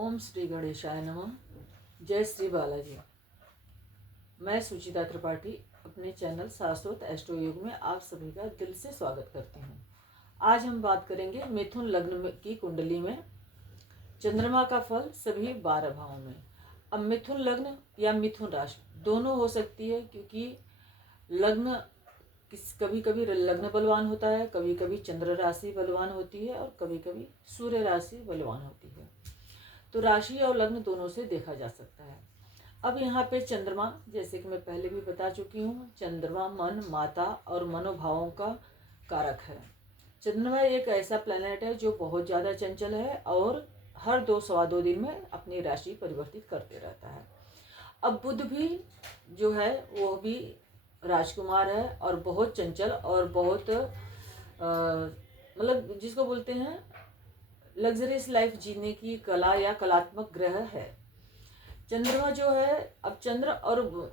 ओम श्री गणेशाय नमः। जय श्री बालाजी। मैं सुचिता त्रिपाठी अपने चैनल शाश्वत एस्ट्रो युग में आप सभी का दिल से स्वागत करती हूँ। आज हम बात करेंगे मिथुन लग्न की कुंडली में चंद्रमा का फल सभी 12 भावों में। अब मिथुन लग्न या मिथुन राशि दोनों हो सकती है, क्योंकि लग्न कभी कभी लग्न बलवान होता है, कभी कभी चंद्र राशि बलवान होती है और कभी कभी सूर्य राशि बलवान होती है। तो राशि और लग्न दोनों से देखा जा सकता है। अब यहाँ पे चंद्रमा, जैसे कि मैं पहले भी बता चुकी हूँ, चंद्रमा मन, माता और मनोभावों का कारक है। चंद्रमा एक ऐसा प्लैनेट है जो बहुत ज़्यादा चंचल है और हर 2-2.25 दिन में अपनी राशि परिवर्तित करते रहता है। अब बुध भी जो है वो भी राजकुमार है और बहुत चंचल और बहुत मतलब जिसको बोलते हैं लग्जरियस लाइफ जीने की कला या कलात्मक ग्रह है। चंद्रमा जो है, अब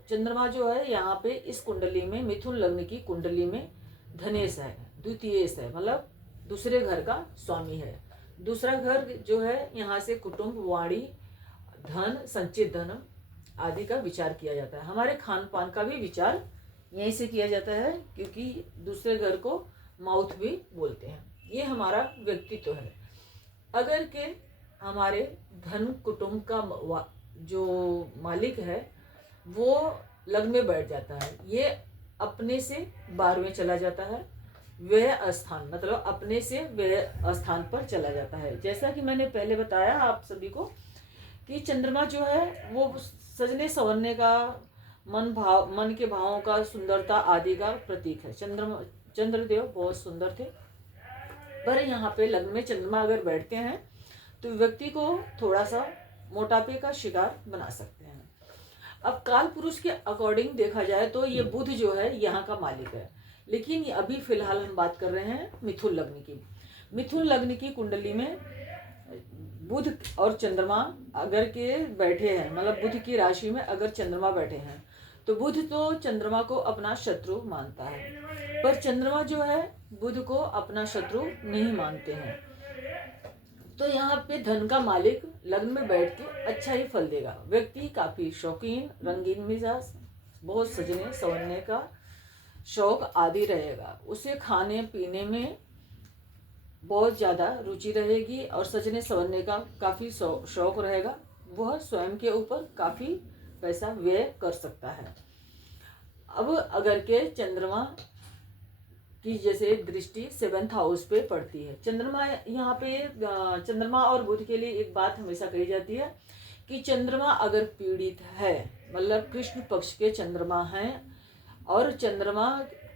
चंद्रमा जो है यहाँ पे इस कुंडली में, मिथुन लग्न की कुंडली में धनेश है, द्वितीयेश है, मतलब दूसरे घर का स्वामी है। दूसरा घर जो है यहाँ से कुटुंब, वाणी, धन, संचित धन आदि का विचार किया जाता है। हमारे खान पान का भी विचार यहीं से किया जाता है, क्योंकि दूसरे घर को माउथ भी बोलते हैं। ये हमारा व्यक्तित्व है। अगर के हमारे धन कुटुंब का जो मालिक है वो लग्न में बैठ जाता है, ये अपने से 12वें चला जाता है, व्यय स्थान मतलब अपने से व्यय स्थान पर चला जाता है। जैसा कि मैंने पहले बताया आप सभी को कि चंद्रमा जो है वो सजने संवरने का, मन के भावों का, सुंदरता आदि का प्रतीक है। चंद्रदेव बहुत सुंदर थे, पर यहाँ पे लग्न में चंद्रमा अगर बैठते हैं तो व्यक्ति को थोड़ा सा मोटापे का शिकार बना सकते हैं। अब काल पुरुष के अकॉर्डिंग देखा जाए तो ये बुध जो है यहाँ का मालिक है, लेकिन अभी फिलहाल हम बात कर रहे हैं मिथुन लग्न की। मिथुन लग्न की कुंडली में बुध और चंद्रमा अगर के बैठे हैं, मतलब बुध की राशि में अगर चंद्रमा बैठे हैं तो बुध तो चंद्रमा को अपना शत्रु मानता है, पर चंद्रमा जो है बुध को अपना शत्रु नहीं मानते हैं। तो यहाँ पे धन का मालिक लग्न में बैठ के अच्छा ही फल देगा। व्यक्ति काफी शौकीन, रंगीन मिजाज, बहुत सजने संवरने का शौक आदि रहेगा। उसे खाने पीने में बहुत ज़्यादा रुचि रहेगी और सजने संवरने का काफ़ी शौक रहेगा। वह स्वयं के ऊपर काफ़ी पैसा व्यय कर सकता है। अब अगर के चंद्रमा की जैसे दृष्टि 7th हाउस पे पड़ती है, चंद्रमा यहाँ पे चंद्रमा और बुध के लिए एक बात हमेशा कही जाती है कि चंद्रमा अगर पीड़ित है, मतलब कृष्ण पक्ष के चंद्रमा हैं और चंद्रमा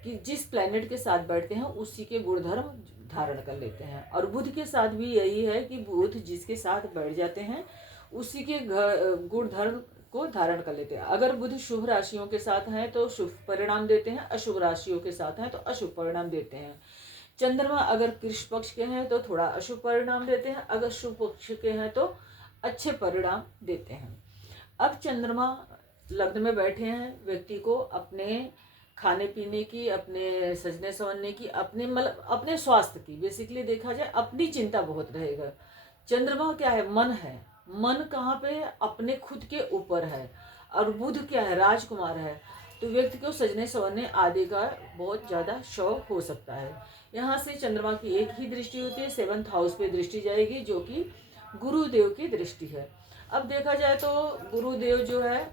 की जिस प्लैनेट के साथ बैठते हैं उसी के गुणधर्म धारण कर लेते हैं। और बुध के साथ भी यही है कि बुध जिसके साथ बैठ जाते हैं उसी के गुणधर्म को धारण कर लेते हैं। अगर बुध शुभ राशियों के साथ हैं तो शुभ परिणाम देते हैं, अशुभ राशियों के साथ हैं तो अशुभ परिणाम देते हैं। चंद्रमा अगर कृष्ण पक्ष के हैं तो थोड़ा अशुभ परिणाम देते हैं, अगर शुभ पक्ष के हैं तो अच्छे परिणाम देते हैं। अब चंद्रमा लग्न में बैठे हैं, व्यक्ति को अपने खाने पीने की, अपने सजने संवरने की, अपने मतलब अपने स्वास्थ्य की, बेसिकली देखा जाए अपनी चिंता बहुत रहेगा। चंद्रमा क्या है? मन है। मन कहाँ पे? अपने खुद के ऊपर है। और बुध क्या है? राजकुमार है। तो व्यक्ति को सजने संवरने आदि का बहुत ज़्यादा शौक हो सकता है। यहाँ से चंद्रमा की एक ही दृष्टि होती है, 7th हाउस पे दृष्टि जाएगी, जो कि गुरुदेव की दृष्टि है। अब देखा जाए तो गुरुदेव जो है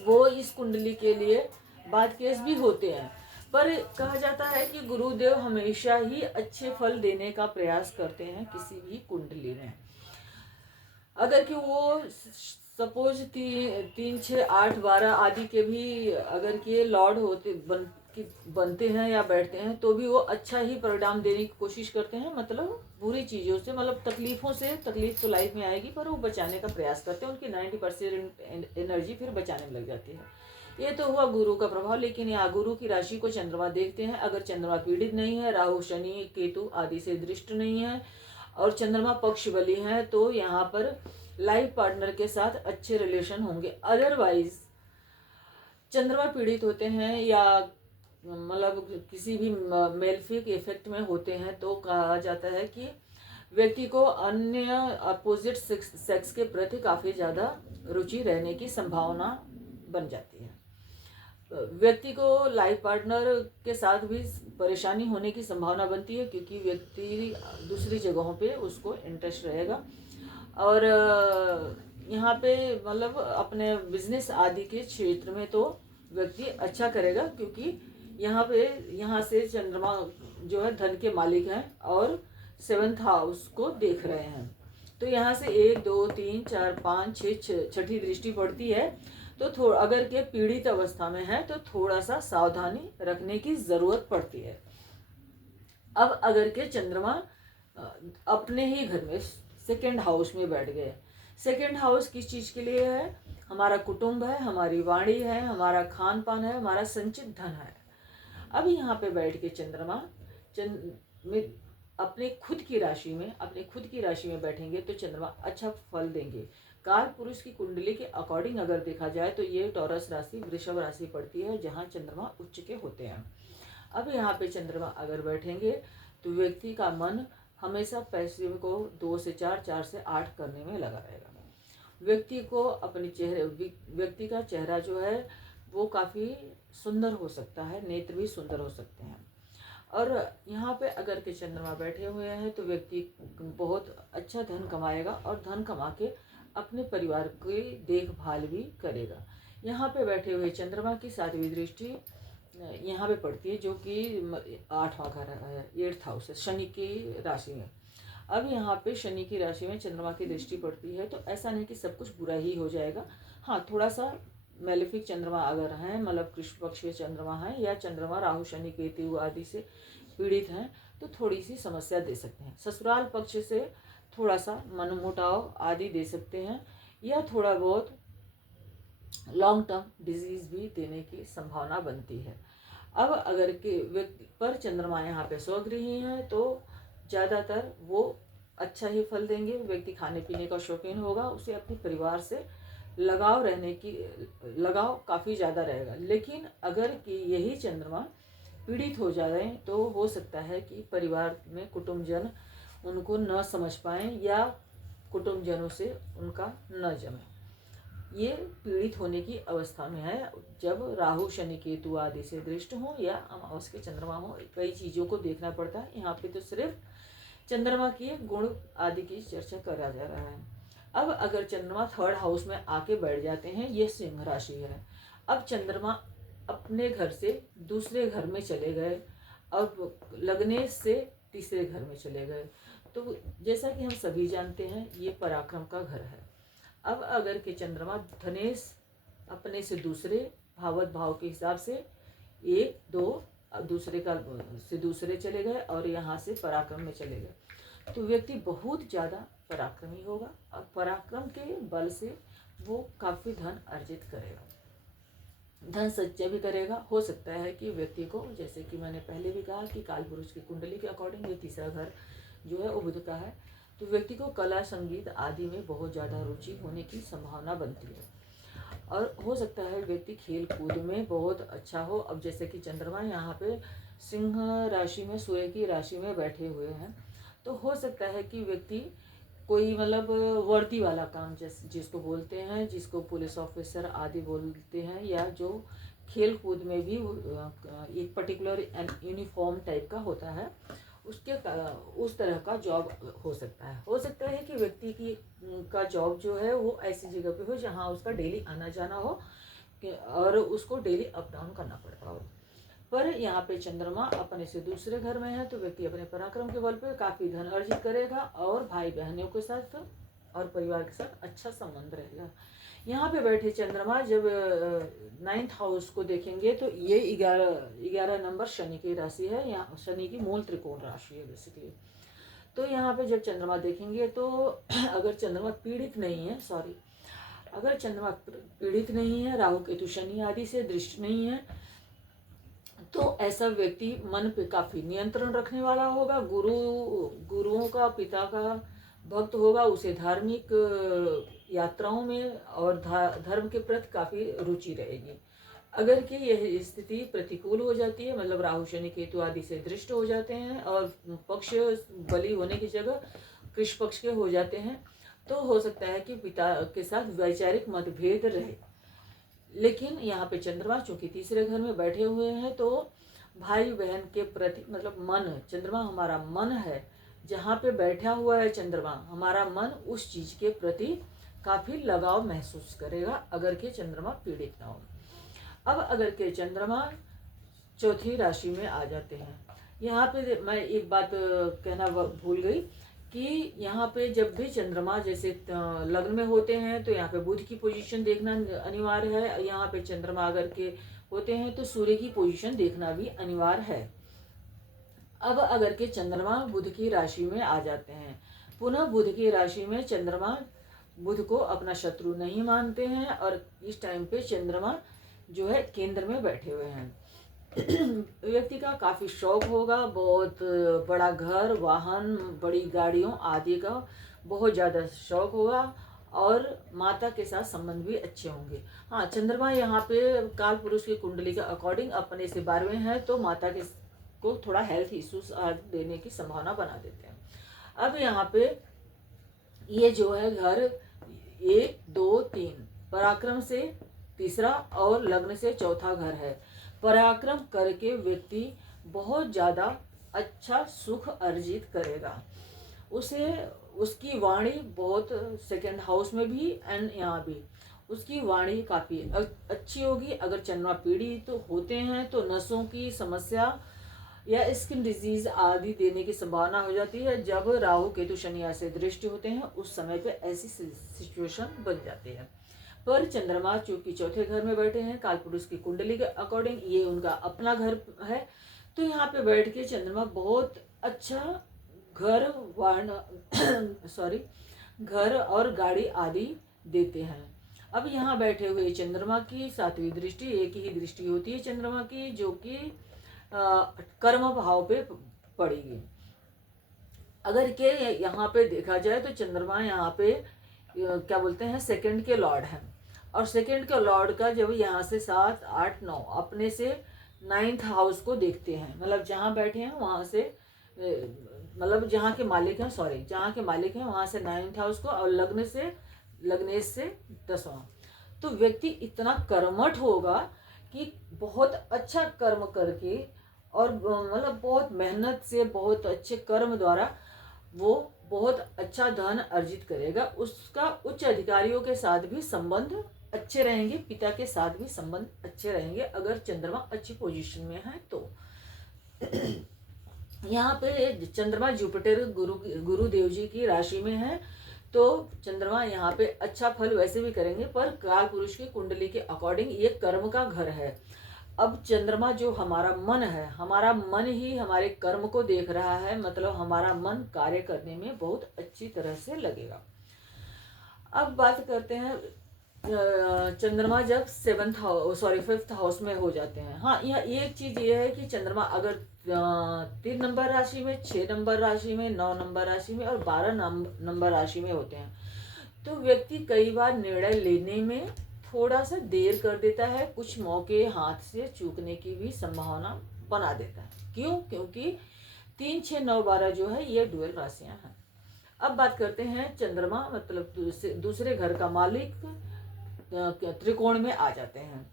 वो इस कुंडली के लिए बात केस भी होते हैं, पर कहा जाता है कि गुरुदेव हमेशा ही अच्छे फल देने का प्रयास करते हैं किसी भी कुंडली में। अगर कि वो सपोज 3, 6, 8, 12 आदि के भी अगर कि लॉर्ड बनते हैं या बैठते हैं तो भी वो अच्छा ही परिणाम देने की कोशिश करते हैं। मतलब बुरी चीज़ों से, मतलब तकलीफ़ों से, तकलीफ तो लाइफ में आएगी पर वो बचाने का प्रयास करते हैं। उनकी 90% एनर्जी फिर बचाने में लग जाती है। ये तो हुआ गुरु का प्रभाव। लेकिन यहाँ गुरु की राशि को चंद्रमा देखते हैं। अगर चंद्रमा पीड़ित नहीं है, राहु शनि केतु आदि से दृष्ट नहीं है और चंद्रमा पक्ष बली है, तो यहाँ पर लाइफ पार्टनर के साथ अच्छे रिलेशन होंगे। अदरवाइज चंद्रमा पीड़ित होते हैं या मतलब किसी भी मेलफिक इफेक्ट में होते हैं तो कहा जाता है कि व्यक्ति को अन्य अपोजिट सेक्स के प्रति काफ़ी ज़्यादा रुचि रहने की संभावना बन जाती है। व्यक्ति को लाइफ पार्टनर के साथ भी परेशानी होने की संभावना बनती है, क्योंकि व्यक्ति दूसरी जगहों पे उसको इंटरेस्ट रहेगा। और यहाँ पे मतलब अपने बिजनेस आदि के क्षेत्र में तो व्यक्ति अच्छा करेगा, क्योंकि यहाँ से चंद्रमा जो है धन के मालिक हैं और 7th हाउस को देख रहे हैं। तो यहाँ से 1 2 3 4 5 6 छठी दृष्टि पड़ती है। तो थोड़ा अगर के पीड़ित अवस्था में है तो थोड़ा सा सावधानी रखने की जरूरत पड़ती है। अब अगर के चंद्रमा अपने ही घर में 2nd हाउस में बैठ गए, 2nd हाउस किस चीज के लिए है? हमारा कुटुंब है, हमारी वाणी है, हमारा खान पान है, हमारा संचित धन है। अब यहाँ पे बैठ के चंद्रमा में अपने खुद की राशि में बैठेंगे तो चंद्रमा अच्छा फल देंगे। काल पुरुष की कुंडली के अकॉर्डिंग अगर देखा जाए तो ये टॉरस राशि, वृषभ राशि पड़ती है, जहाँ चंद्रमा उच्च के होते हैं। अब यहाँ पे चंद्रमा अगर बैठेंगे तो व्यक्ति का मन हमेशा पैसे को 2 से 4, 4 से 8 करने में लगा रहेगा। व्यक्ति को व्यक्ति का चेहरा जो है वो काफ़ी सुंदर हो सकता है, नेत्र भी सुंदर हो सकते हैं। और यहाँ पे अगर के चंद्रमा बैठे हुए हैं तो व्यक्ति बहुत अच्छा धन कमाएगा और धन कमा के अपने परिवार की देखभाल भी करेगा। यहाँ पे बैठे हुए चंद्रमा की 7वीं दृष्टि यहाँ पे पड़ती है, जो कि 8वां घर है, 8th हाउस है, शनि की राशि में। अब यहाँ पे शनि की राशि में चंद्रमा की दृष्टि पड़ती है तो ऐसा नहीं कि सब कुछ बुरा ही हो जाएगा। हाँ, थोड़ा सा मेलेफिक चंद्रमा अगर हैं, मतलब कृष्ण पक्ष के चंद्रमा हैं या चंद्रमा राहु शनि केतु आदि से पीड़ित हैं तो थोड़ी सी समस्या दे सकते हैं। ससुराल पक्ष से थोड़ा सा मनमुटाव आदि दे सकते हैं, या थोड़ा बहुत लॉन्ग टर्म डिजीज भी देने की संभावना बनती है। अब अगर के व्यक्ति पर चंद्रमा यहाँ पे स्वगृही है तो ज़्यादातर वो अच्छा ही फल देंगे। व्यक्ति खाने पीने का शौकीन होगा, उसे अपने परिवार से लगाव काफ़ी ज़्यादा रहेगा। लेकिन अगर कि यही चंद्रमा पीड़ित हो जाए तो हो सकता है कि परिवार में कुटुंबजन उनको न समझ पाएं या कुटुंबजनों से उनका न जमे। ये पीड़ित होने की अवस्था में है जब राहु शनि केतु आदि से दृष्ट हो या अमावस के चंद्रमा हो। कई चीज़ों को देखना पड़ता है। यहाँ पे तो सिर्फ चंद्रमा के गुण आदि की चर्चा करा जा रहा है। अब अगर चंद्रमा 3rd हाउस में आके बैठ जाते हैं, ये सिंह राशि है। अब चंद्रमा अपने घर से दूसरे घर में चले गए और लगने से तीसरे घर में चले गए, तो जैसा कि हम सभी जानते हैं ये पराक्रम का घर है। अब अगर के चंद्रमा धनेश अपने से दूसरे भावत भाव के हिसाब से 1 2 दूसरे चले गए और यहाँ से पराक्रम में चले गए, तो व्यक्ति बहुत ज़्यादा पराक्रमी होगा और पराक्रम के बल से वो काफ़ी धन अर्जित करेगा, धन संचय भी करेगा। हो सकता है कि व्यक्ति को, जैसे कि मैंने पहले भी कहा कि काल पुरुष की कुंडली के अकॉर्डिंग ये तीसरा घर जो है वो बुध का है, तो व्यक्ति को कला संगीत आदि में बहुत ज़्यादा रुचि होने की संभावना बनती है। और हो सकता है व्यक्ति खेल कूद में बहुत अच्छा हो। अब जैसे कि चंद्रमा यहाँ पे सिंह राशि में, सूर्य की राशि में बैठे हुए हैं, तो हो सकता है कि व्यक्ति कोई मतलब वर्दी वाला काम जिसको बोलते हैं, जिसको पुलिस ऑफिसर आदि बोलते हैं, या जो खेल कूद में भी एक पर्टिकुलर यूनिफॉर्म टाइप का होता है, उस तरह का जॉब हो सकता है। हो सकता है कि व्यक्ति का जॉब जो है वो ऐसी जगह पे हो जहाँ उसका डेली आना जाना हो और उसको डेली अप डाउन करना पड़ता हो। पर यहाँ पे चंद्रमा अपने से दूसरे घर में है तो व्यक्ति अपने पराक्रम के बल पे काफ़ी धन अर्जित करेगा और भाई बहनों के साथ और परिवार के साथ अच्छा संबंध रहेगा। यहाँ पे बैठे चंद्रमा जब 9th हाउस को देखेंगे तो ये 11 नंबर शनि की राशि है, यहाँ शनि की मूल त्रिकोण राशि है बेसिकली। तो यहाँ पे जब चंद्रमा देखेंगे तो अगर चंद्रमा पीड़ित नहीं है, अगर चंद्रमा पीड़ित नहीं है, राहु केतु शनि आदि से दृष्ट नहीं है, तो ऐसा व्यक्ति मन पे काफ़ी नियंत्रण रखने वाला होगा, गुरुओं का, पिता का भक्त होगा, उसे धार्मिक यात्राओं में और धर्म के प्रति काफ़ी रुचि रहेगी। अगर कि यह स्थिति प्रतिकूल हो जाती है, मतलब राहु शनि केतु आदि से दृष्ट हो जाते हैं और पक्ष बली होने की जगह कृष्ण पक्ष के हो जाते हैं तो हो सकता है कि पिता के साथ वैचारिक मतभेद रहे। लेकिन यहाँ पे चंद्रमा चूंकि तीसरे घर में बैठे हुए हैं तो भाई बहन के प्रति मतलब मन, चंद्रमा हमारा मन है, जहाँ पे बैठा हुआ है चंद्रमा, हमारा मन उस चीज के प्रति काफी लगाव महसूस करेगा अगर के चंद्रमा पीड़ित ना हो। अब अगर के चंद्रमा चौथी राशि में आ जाते हैं, यहाँ पे मैं एक बात कहना भूल गई कि यहाँ पे जब भी चंद्रमा जैसे लग्न में होते हैं तो यहाँ पे बुध की पोजीशन देखना अनिवार्य है। यहाँ पे चंद्रमा अगर के होते हैं तो सूर्य की पोजीशन देखना भी अनिवार्य है। अब अगर के चंद्रमा बुध की राशि में आ जाते हैं, पुनः बुध की राशि में चंद्रमा बुध को अपना शत्रु नहीं मानते हैं और इस टाइम पे चंद्रमा जो है केंद्र में बैठे हुए हैं। व्यक्ति का काफी शौक होगा, बहुत बड़ा घर, वाहन, बड़ी गाड़ियों आदि का बहुत ज्यादा शौक होगा और माता के साथ संबंध भी अच्छे होंगे। हाँ, चंद्रमा यहाँ पे काल पुरुष की कुंडली के अकॉर्डिंग अपने से 12वें है तो माता के को थोड़ा हेल्थ इश्यूज देने की संभावना बना देते हैं। अब यहाँ पे ये जो है घर 1, 2, 3 पराक्रम से तीसरा और लग्न से चौथा घर है। पराक्रम करके व्यक्ति बहुत ज्यादा अच्छा सुख अर्जित करेगा। उसे उसकी वाणी बहुत सेकंड हाउस में भी एंड यहाँ भी उसकी वाणी काफी अच्छी होगी। अगर चंद्रमा पीड़ित तो होते हैं तो नसों की समस्या या स्किन डिजीज आदि देने की संभावना हो जाती है। जब राहु केतु शनि से दृष्टि होते हैं उस समय पे ऐसी सिचुएशन बन जाती है। पर चंद्रमा चूंकि चौथे घर में बैठे हैं कालपुरुष की कुंडली के अकॉर्डिंग, ये उनका अपना घर है तो यहाँ पे बैठ के चंद्रमा बहुत अच्छा घर घर और गाड़ी आदि देते हैं। अब यहाँ बैठे हुए चंद्रमा की 7वीं दृष्टि, एक ही दृष्टि होती है चंद्रमा की जो कि कर्म भाव पे पड़ेगी। अगर के यहाँ पे देखा जाए तो चंद्रमा यहाँ पे क्या बोलते हैं सेकंड के लॉर्ड हैं और सेकंड के लॉर्ड का जब यहाँ से 7, 8, 9 अपने से 9th हाउस को देखते हैं, मतलब जहाँ बैठे हैं वहाँ से मतलब जहाँ के मालिक हैं वहाँ से 9th हाउस को और लग्नेश से 10वां, तो व्यक्ति इतना कर्मठ होगा कि बहुत अच्छा कर्म करके और मतलब बहुत मेहनत से बहुत अच्छे कर्म द्वारा वो बहुत अच्छा धन अर्जित करेगा। उसका उच्च अधिकारियों के साथ भी संबंध अच्छे रहेंगे, पिता के साथ भी संबंध अच्छे रहेंगे अगर चंद्रमा अच्छी पोजीशन में है तो। यहाँ पे चंद्रमा जुपिटर गुरुदेव जी की राशि में है तो चंद्रमा यहाँ पे अच्छा फल वैसे भी करेंगे, पर काल पुरुष की कुंडली के अकॉर्डिंग ये कर्म का घर है। अब चंद्रमा जो हमारा मन है, हमारा मन ही हमारे कर्म को देख रहा है, मतलब हमारा मन कार्य करने में बहुत अच्छी तरह से लगेगा। अब बात करते हैं चंद्रमा जब 5th हाउस में हो जाते हैं। हाँ, यह एक चीज ये है कि चंद्रमा अगर 3 नंबर राशि में, 6 नंबर राशि में, 9 नंबर राशि में और 12 नंबर राशि में होते हैं तो व्यक्ति कई बार निर्णय लेने में थोड़ा सा देर कर देता है, कुछ मौके हाथ से चूकने की भी संभावना बना देता है। क्यों? क्योंकि 3, 6, 9, 12 जो है ये डुअल राशियां हैं। अब बात करते हैं चंद्रमा मतलब दूसरे घर का मालिक त्रिकोण में आ जाते हैं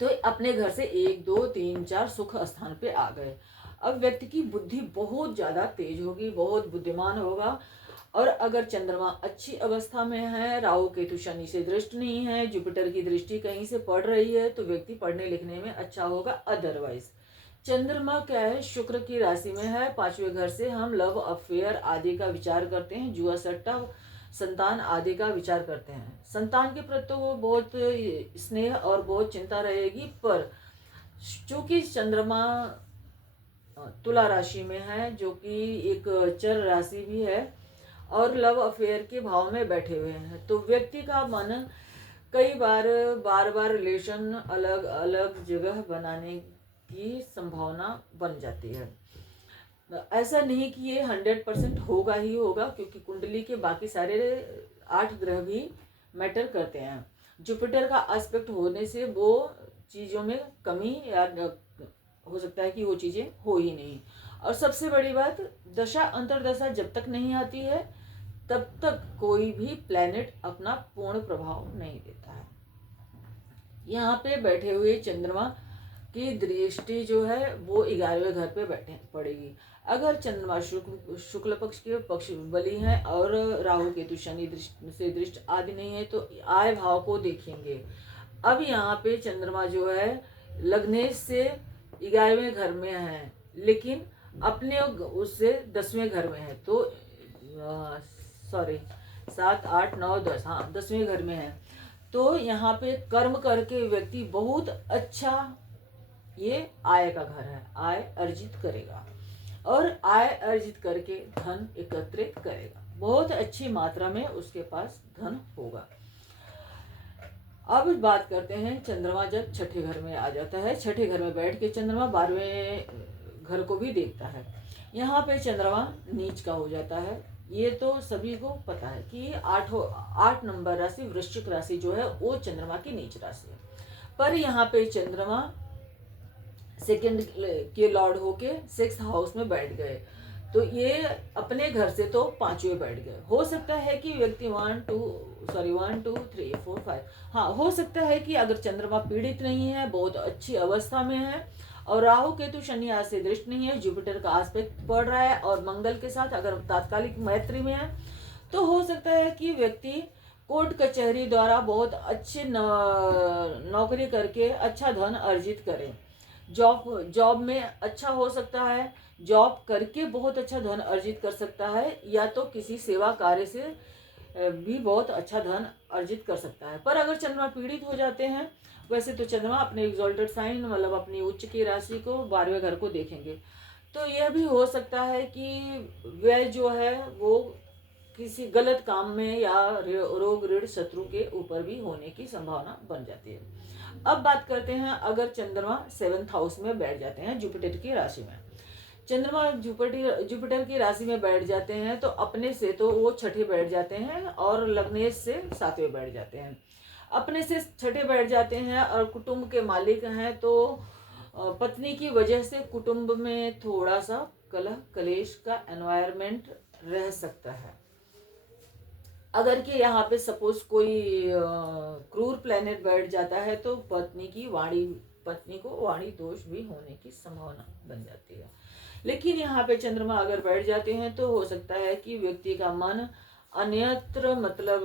तो अपने घर से 1, 2, 3, 4 सुख स्थान पे आ गए। अब व्यक्ति की बुद्धि बहुत ज्यादा तेज होगी, बहुत बुद्धिमान होगा और अगर चंद्रमा अच्छी अवस्था में है, राहु केतु शनि से दृष्टि नहीं है, जुपिटर की दृष्टि कहीं से पड़ रही है तो व्यक्ति पढ़ने लिखने में अच्छा होगा। अदरवाइज चंद्रमा क्या है, शुक्र की राशि में है, 5वें घर से हम लव अफेयर आदि का विचार करते हैं, जुआ सट्टा संतान आदि का विचार करते हैं। संतान के प्रति तो वो बहुत स्नेह और बहुत चिंता रहेगी, पर चूंकि चंद्रमा तुला राशि में है जो कि एक चर राशि भी है और लव अफेयर के भाव में बैठे हुए हैं तो व्यक्ति का मन कई बार बार रिलेशन अलग अलग जगह बनाने की संभावना बन जाती है। ऐसा नहीं कि ये 100% होगा ही होगा, क्योंकि कुंडली के बाकी सारे 8 ग्रह भी मैटर करते हैं। जुपिटर का एस्पेक्ट होने से वो चीज़ों में कमी या हो सकता है कि वो चीज़ें हो ही नहीं। और सबसे बड़ी बात, दशा अंतर्दशा जब तक नहीं आती है तब तक कोई भी प्लैनेट अपना पूर्ण प्रभाव नहीं देता है। यहाँ पे बैठे हुए चंद्रमा की दृष्टि जो है वो 11वें घर पे बैठे पड़ेगी। अगर चंद्रमा शुक्ल पक्ष के पक्ष बली हैं और राहु केतु शनि से दृष्टि आदि नहीं है तो आय भाव को देखेंगे। अब यहाँ पे चंद्रमा जो है लग्नेश से 11वें घर में है, लेकिन अपने उससे 10वें घर में है, तो 7, 8, 9, 10, हाँ 10वें घर में है। तो यहाँ पे कर्म करके व्यक्ति बहुत अच्छा, ये आय का घर है, आय अर्जित करेगा और आय अर्जित करके धन एकत्रित करेगा, बहुत अच्छी मात्रा में उसके पास धन होगा। अब बात करते हैं चंद्रमा जब छठे घर में आ जाता है, छठे घर में बैठ के चंद्रमा 12वें घर को भी देखता है। यहाँ पे चंद्रमा नीच का हो जाता है। ये तो सभी को पता है कि 8 नंबर राशि वृश्चिक राशि जो है वो चंद्रमा की नीच राशि है। पर यहाँ पे चंद्रमा सेकंड के लॉर्ड होके 6th हाउस में बैठ गए, तो ये अपने घर से तो 5वें बैठ गए। हो सकता है कि व्यक्ति 1, 2, 3, 4, 5, हाँ हो सकता है कि अगर चंद्रमा पीड़ित नहीं है, बहुत अच्छी अवस्था में है और राहु केतु शनि आज से दृष्टि नहीं है, जुपिटर का आस्पेक्ट पड़ रहा है और मंगल के साथ अगर तात्कालिक मैत्री में है, तो हो सकता है कि व्यक्ति कोर्ट कचहरी द्वारा बहुत अच्छे नौकरी करके अच्छा धन अर्जित करे। जॉब में अच्छा हो सकता है, जॉब करके बहुत अच्छा धन अर्जित कर सकता है, या तो किसी सेवा कार्य से भी बहुत अच्छा धन अर्जित कर सकता है। पर अगर चंद्रमा पीड़ित हो जाते हैं, वैसे तो चंद्रमा अपने एग्जॉल्टेड साइन मतलब अपनी उच्च की राशि को 12वें घर को देखेंगे, तो यह भी हो सकता है कि वह जो है वो किसी गलत काम में या रोग ऋण शत्रु के ऊपर भी होने की संभावना बन जाती है। अब बात करते हैं अगर चंद्रमा 7th हाउस में बैठ जाते हैं जुपिटर की राशि में। चंद्रमा जुपिटर की राशि में बैठ जाते हैं तो अपने से तो वो छठे बैठ जाते हैं और लग्नेश से 7वें बैठ जाते हैं। अपने से छठे बैठ जाते हैं और कुटुंब के मालिक हैं, तो पत्नी की वजह से कुटुंब में थोड़ा सा कलह कलेश का एनवायरनमेंट रह सकता है। अगर कि यहाँ पे सपोज कोई क्रूर प्लैनेट बैठ जाता है तो पत्नी को वाणी दोष भी होने की संभावना बन जाती है। लेकिन यहाँ पे चंद्रमा अगर बैठ जाते हैं तो हो सकता है कि व्यक्ति का मन अन्यत्र मतलब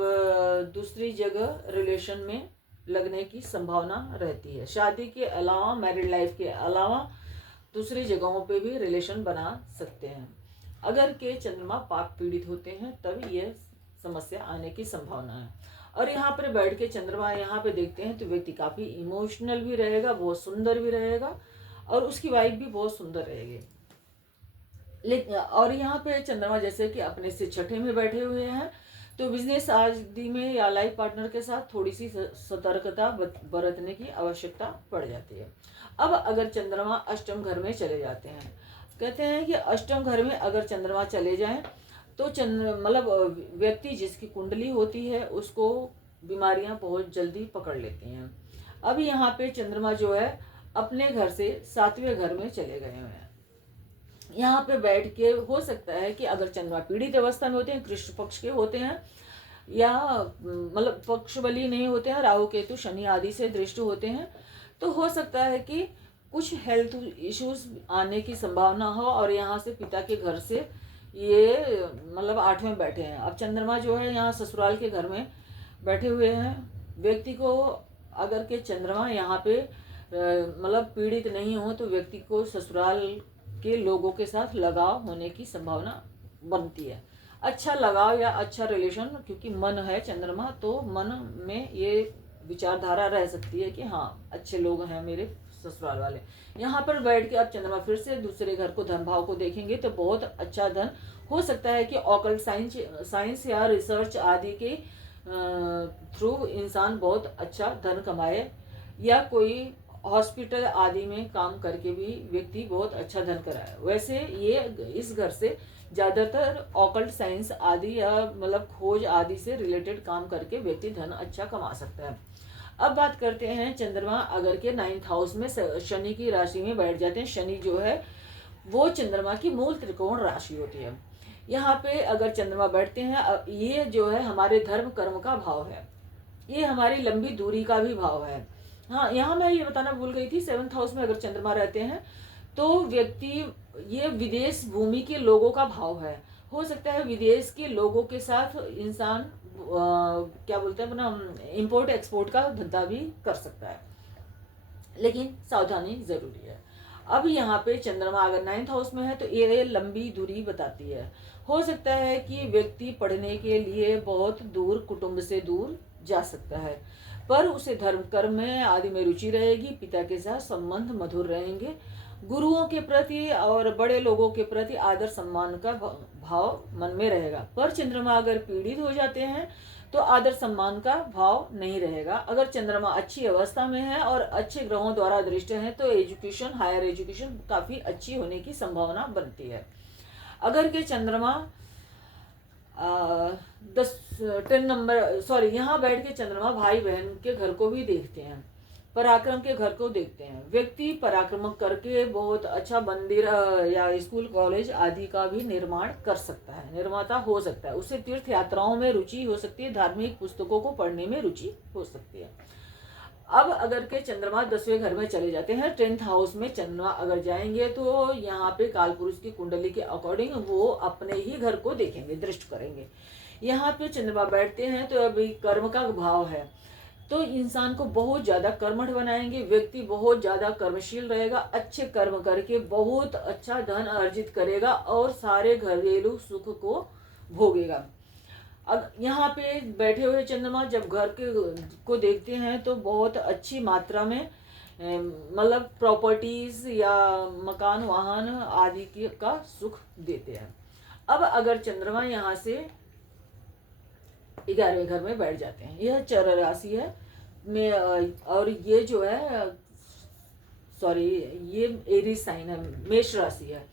दूसरी जगह रिलेशन में लगने की संभावना रहती है। शादी के अलावा, मैरिड लाइफ के अलावा दूसरी जगहों पे भी रिलेशन बना सकते हैं। अगर के चंद्रमा पाप पीड़ित होते हैं तब यह समस्या आने की संभावना है। और यहाँ पर बैठ के चंद्रमा यहाँ पे देखते हैं तो व्यक्ति काफी इमोशनल भी रहेगा, बहुत सुंदर भी रहेगा और उसकी वाइफ भी बहुत सुंदर रहेगी। लेकिन और यहाँ पे चंद्रमा जैसे कि अपने से छठे में बैठे हुए हैं, तो बिजनेस आदि में या लाइफ पार्टनर के साथ थोड़ी सी सतर्कता बरतने की आवश्यकता पड़ जाती है। अब अगर चंद्रमा अष्टम घर में चले जाते हैं, कहते हैं कि अष्टम घर में अगर चंद्रमा चले जाएं तो मतलब व्यक्ति जिसकी कुंडली होती है उसको बीमारियां बहुत जल्दी पकड़ लेती हैं। अब यहाँ पे चंद्रमा जो है अपने घर से 7वें घर में चले गए हुए हैं। यहाँ पे बैठ के हो सकता है कि अगर चंद्रमा पीड़ित अवस्था में होते हैं, कृष्ण पक्ष के होते हैं या मतलब पक्ष बली नहीं होते हैं, राहु केतु शनि आदि से दृष्ट होते हैं, तो हो सकता है कि कुछ हेल्थ इश्यूज आने की संभावना हो। और यहाँ से पिता के घर से ये मतलब 8वें बैठे हैं। अब चंद्रमा जो है यहाँ ससुराल के घर में बैठे हुए हैं। व्यक्ति को अगर के चंद्रमा यहाँ पे मतलब पीड़ित नहीं हो तो व्यक्ति को ससुराल के लोगों के साथ लगाव होने की संभावना बनती है। अच्छा लगाव या अच्छा रिलेशन, क्योंकि मन है चंद्रमा, तो मन में ये विचारधारा रह सकती है कि हाँ अच्छे लोग हैं मेरे ससुराल वाले। यहाँ पर बैठ के अब चंद्रमा फिर से दूसरे घर को धन भाव को देखेंगे तो बहुत अच्छा धन हो सकता है कि ऑकल्ट साइंस या रिसर्च आदि के थ्रू इंसान बहुत अच्छा धन कमाए, या कोई हॉस्पिटल आदि में काम करके भी व्यक्ति बहुत अच्छा धन कराए। वैसे ये इस घर से ज़्यादातर ऑकल्ट साइंस आदि या मतलब खोज आदि से रिलेटेड काम करके व्यक्ति धन अच्छा कमा सकता है। अब बात करते हैं चंद्रमा अगर के 9th हाउस में शनि की राशि में बैठ जाते हैं। शनि जो है वो चंद्रमा की मूल त्रिकोण राशि होती है। यहाँ पे अगर चंद्रमा बैठते हैं, ये जो है हमारे धर्म कर्म का भाव है, ये हमारी लंबी दूरी का भी भाव है। हाँ, यहाँ मैं ये बताना भूल गई थी, 7th हाउस में अगर चंद्रमा रहते हैं तो व्यक्ति, ये विदेश भूमि के लोगों का भाव है। हो सकता है विदेश के लोगों के साथ इंसान क्या बोलते हैं अपना इम्पोर्ट एक्सपोर्ट का धंधा भी कर सकता है, लेकिन सावधानी जरूरी है। अब यहाँ पे चंद्रमा अगर 9th हाउस में है तो ये लंबी दूरी बताती है। हो सकता है कि व्यक्ति पढ़ने के लिए बहुत दूर, कुटुंब से दूर जा सकता है, पर उसे धर्म कर्म में आदि में रुचि रहेगी। पिता के साथ संबंध मधुर रहेंगे। गुरुओं के प्रति और बड़े लोगों के प्रति आदर सम्मान का भाव मन में रहेगा। पर चंद्रमा अगर पीड़ित हो जाते हैं तो आदर सम्मान का भाव नहीं रहेगा। अगर चंद्रमा अच्छी अवस्था में है और अच्छे ग्रहों द्वारा दृष्ट है तो एजुकेशन, हायर एजुकेशन काफी अच्छी होने की संभावना बनती है। अगर के चंद्रमा 10 नंबर सॉरी यहाँ बैठ के चंद्रमा भाई बहन के घर को भी देखते हैं, पराक्रम के घर को देखते हैं। व्यक्ति पराक्रम करके बहुत अच्छा मंदिर या स्कूल कॉलेज आदि का भी निर्माण कर सकता है, निर्माता हो सकता है। उसे तीर्थ यात्राओं में रुचि हो सकती है, धार्मिक पुस्तकों को पढ़ने में रुचि हो सकती है। अब अगर के चंद्रमा 10वें घर में चले जाते हैं, 10th हाउस में चंद्रमा अगर जाएंगे तो यहाँ पे काल पुरुष की कुंडली के अकॉर्डिंग वो अपने ही घर को देखेंगे, दृष्ट करेंगे। यहाँ पे चंद्रमा बैठते हैं तो अभी कर्म का भाव है, तो इंसान को बहुत ज्यादा कर्मठ बनाएंगे। व्यक्ति बहुत ज्यादा कर्मशील रहेगा, अच्छे कर्म करके बहुत अच्छा धन अर्जित करेगा और सारे घरेलू सुख को भोगेगा। अब यहाँ पे बैठे हुए चंद्रमा जब घर के को देखते हैं तो बहुत अच्छी मात्रा में मतलब प्रॉपर्टीज या मकान, वाहन आदि की का सुख देते हैं। अब अगर चंद्रमा यहाँ से 11वें घर में बैठ जाते हैं, यह चर राशि है में, और ये जो है सॉरी ये एरीज साइन है, मेष राशि है।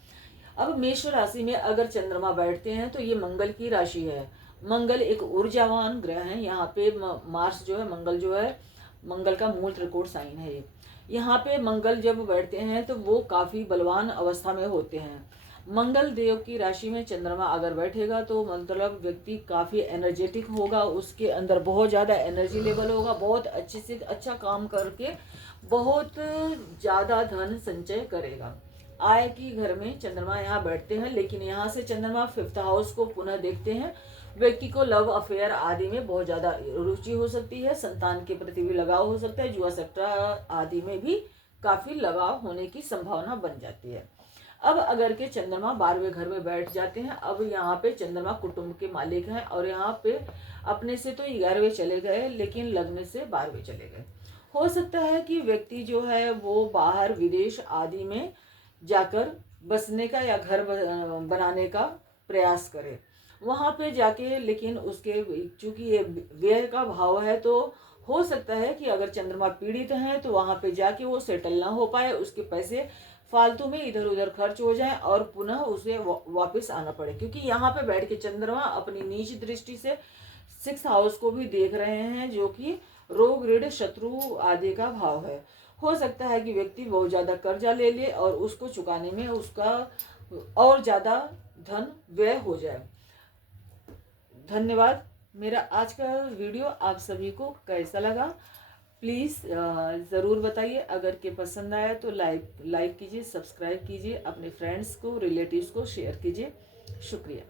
अब मेष राशि में अगर चंद्रमा बैठते हैं तो ये मंगल की राशि है। मंगल एक ऊर्जावान ग्रह है। यहाँ पे मार्स जो है, मंगल जो है, मंगल का मूल त्रिकोण साइन है ये। यहाँ पे मंगल जब बैठते हैं तो वो काफी बलवान अवस्था में होते हैं। मंगल देव की राशि में चंद्रमा अगर बैठेगा तो मतलब व्यक्ति काफी एनर्जेटिक होगा, उसके अंदर बहुत ज्यादा एनर्जी लेवल होगा, बहुत अच्छे से अच्छा काम करके बहुत ज्यादा धन संचय करेगा। आय की घर में चंद्रमा यहाँ बैठते हैं, लेकिन यहाँ से चंद्रमा 5th हाउस को पुनः देखते हैं। व्यक्ति को लव अफेयर आदि में बहुत ज्यादा रुचि हो सकती है, संतान के प्रति भी लगाव हो सकता है, जुआ सट्टा आदि में भी काफी लगाव होने की संभावना बन जाती है। अब अगर के चंद्रमा 12वें घर में बैठ जाते हैं, अब यहाँ पे चंद्रमा कुटुंब के मालिक हैं और यहाँ पे अपने से तो 11वें चले गए, लेकिन लग्न से 12वें चले गए। हो सकता है कि व्यक्ति जो है वो बाहर विदेश आदि में जाकर बसने का या घर बनाने का प्रयास करे, वहां पे जाके, लेकिन उसके चूंकि ये व्यय का भाव है तो हो सकता है कि अगर चंद्रमा पीड़ित हैं तो वहां पे जाके वो सेटल ना हो पाए, उसके पैसे फालतू में इधर उधर खर्च हो जाए और पुनः उसे वापस आना पड़े, क्योंकि यहाँ पे बैठ के चंद्रमा अपनी नीच दृष्टि से 6th हाउस को भी देख रहे हैं, जो कि रोग, ऋण, शत्रु आदि का भाव है। हो सकता है कि व्यक्ति बहुत ज्यादा कर्जा ले ले और उसको चुकाने में उसका और ज्यादा धन व्यय हो जाए। धन्यवाद। मेरा आज का वीडियो आप सभी को कैसा लगा प्लीज़ ज़रूर बताइए। अगर के पसंद आया तो लाइक कीजिए, सब्सक्राइब कीजिए, अपने फ्रेंड्स को, रिलेटिव्स को शेयर कीजिए। शुक्रिया।